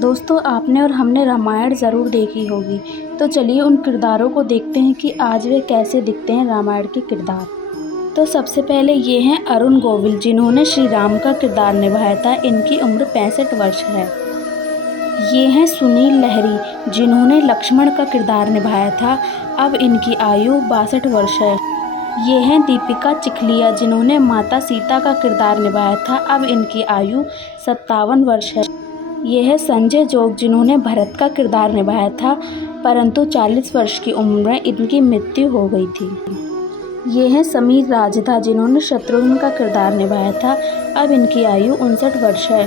दोस्तों, आपने और हमने रामायण ज़रूर देखी होगी, तो चलिए उन किरदारों को देखते हैं कि आज वे कैसे दिखते हैं रामायण के किरदार। तो सबसे पहले ये हैं अरुण गोविल, जिन्होंने श्री राम का किरदार निभाया था। इनकी उम्र 65 वर्ष है। ये हैं सुनील लहरी, जिन्होंने लक्ष्मण का किरदार निभाया था। अब इनकी आयु 62 वर्ष है। ये हैं दीपिका चिखलिया, जिन्होंने माता सीता का किरदार निभाया था। अब इनकी आयु 57 वर्ष है। ये है संजय जोग, जिन्होंने भरत का किरदार निभाया था, परंतु 40 वर्ष की उम्र में इनकी मृत्यु हो गई थी। ये हैं समीर राजदा, जिन्होंने शत्रुघ्न का किरदार निभाया था। अब इनकी आयु 59 वर्ष है।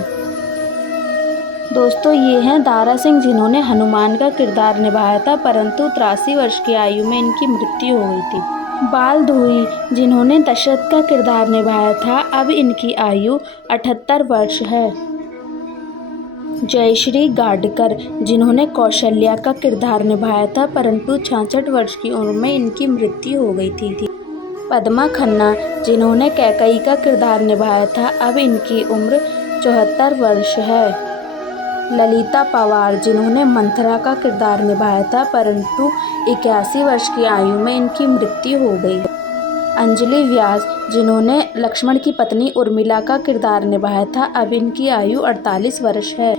दोस्तों, ये हैं दारा सिंह, जिन्होंने हनुमान का किरदार निभाया था, परंतु 83 वर्ष की आयु में इनकी मृत्यु हो गई थी। बाल धुई, जिन्होंने दशरथ का किरदार निभाया था। अब इनकी आयु 78 वर्ष है। जयश्री गाडकर, जिन्होंने कौशल्या का किरदार निभाया था, परंतु 66 वर्ष की उम्र में इनकी मृत्यु हो गई थी। पद्मा खन्ना, जिन्होंने कैकेयी का किरदार निभाया था। अब इनकी उम्र 74 वर्ष है। ललिता पवार, जिन्होंने मंथरा का किरदार निभाया था, परंतु 81 वर्ष की आयु में इनकी मृत्यु हो गई। अंजलि व्यास, जिन्होंने लक्ष्मण की पत्नी उर्मिला का किरदार निभाया था। अब इनकी आयु 48 वर्ष है।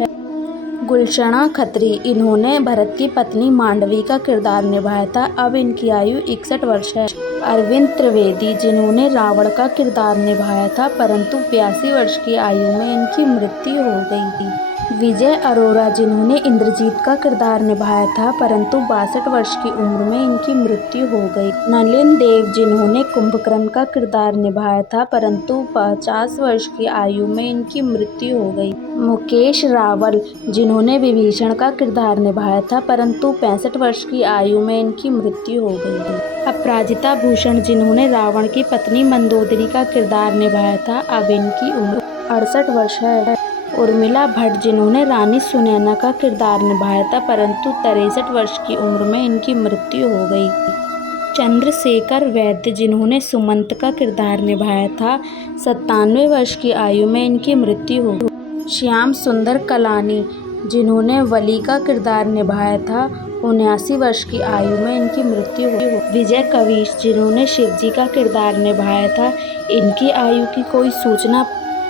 गुलशना खत्री, इन्होंने भरत की पत्नी मांडवी का किरदार निभाया था। अब इनकी आयु 61 वर्ष है। अरविंद त्रिवेदी, जिन्होंने रावण का किरदार निभाया था, परंतु 82 वर्ष की आयु में इनकी मृत्यु हो गई थी। विजय अरोरा, जिन्होंने इंद्रजीत का किरदार निभाया था, परंतु 62 वर्ष की उम्र में इनकी मृत्यु हो गई। नलिन देव, जिन्होंने कुंभकर्ण का किरदार निभाया था, परंतु 50 वर्ष की आयु में इनकी मृत्यु हो गई। मुकेश रावल, जिन्होंने विभीषण का किरदार निभाया था, परंतु 65 वर्ष की आयु में इनकी मृत्यु हो गई। अपराजिता भूषण, जिन्होंने रावण की पत्नी मंदोदरी का किरदार निभाया था। अब इनकी उम्र 68 वर्ष है। उर्मिला भट्ट, जिन्होंने रानी सुनैना का किरदार निभाया था, परंतु 63 वर्ष की उम्र में इनकी मृत्यु हो गई। चंद्रशेखर वैद्य, जिन्होंने सुमंत का किरदार निभाया था, 97 वर्ष की आयु में इनकी मृत्यु हो गई। श्याम सुंदर कलानी, जिन्होंने वली का किरदार निभाया था, 79 वर्ष की आयु में इनकी मृत्यु हो गई। विजय कवीश, जिन्होंने शिवजी का किरदार निभाया था, इनकी आयु की कोई सूचना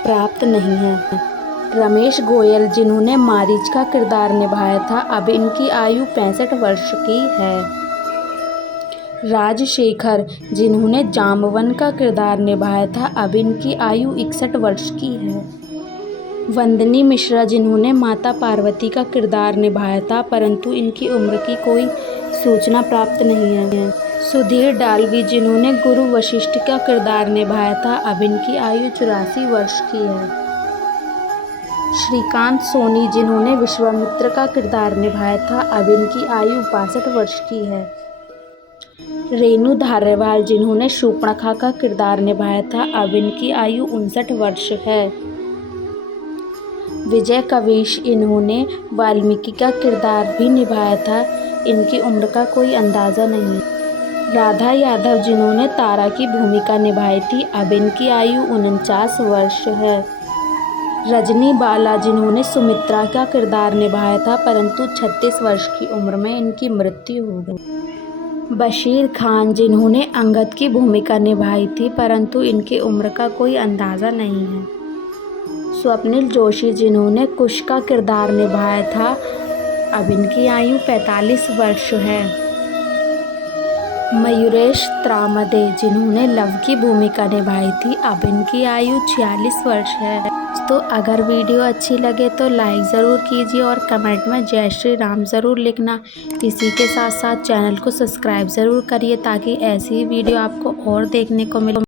प्राप्त नहीं है। रमेश गोयल, जिन्होंने मारीच का किरदार निभाया था, अब इनकी आयु 65 वर्ष की है। राजशेखर, जिन्होंने जामवन का किरदार निभाया था, अब इनकी आयु 61 वर्ष की है। वंदनी मिश्रा, जिन्होंने माता पार्वती का किरदार निभाया था, परंतु इनकी उम्र की कोई सूचना प्राप्त नहीं है। सुधीर डालवी, जिन्होंने गुरु वशिष्ठ का किरदार निभाया था, अब इनकी आयु 84 वर्ष की है। श्रीकांत सोनी, जिन्होंने विश्वामित्र का किरदार निभाया था, अब इनकी आयु 62 वर्ष की है। रेणु धारीवाल, जिन्होंने शूर्पणखा का किरदार निभाया था, अब इनकी आयु 59 वर्ष है। विजय कवीश, इन्होंने वाल्मीकि का किरदार भी निभाया था, इनकी उम्र का कोई अंदाज़ा नहीं। राधा यादव, जिन्होंने तारा की भूमिका निभाई थी, अब इनकी आयु 49 वर्ष है। रजनी बाला, जिन्होंने सुमित्रा का किरदार निभाया था, परंतु 36 वर्ष की उम्र में इनकी मृत्यु हो गई। बशीर खान, जिन्होंने अंगद की भूमिका निभाई थी, परंतु इनकी उम्र का कोई अंदाज़ा नहीं है। स्वप्निल जोशी, जिन्होंने कुश का किरदार निभाया था, अब इनकी आयु 45 वर्ष है। मयूरेश त्रामदे, जिन्होंने लव की भूमिका निभाई थी, अब इनकी आयु 46 वर्ष है। तो अगर वीडियो अच्छी लगे तो लाइक ज़रूर कीजिए और कमेंट में जय श्री राम ज़रूर लिखना। इसी के साथ साथ चैनल को सब्सक्राइब ज़रूर करिए, ताकि ऐसी ही वीडियो आपको और देखने को मिले।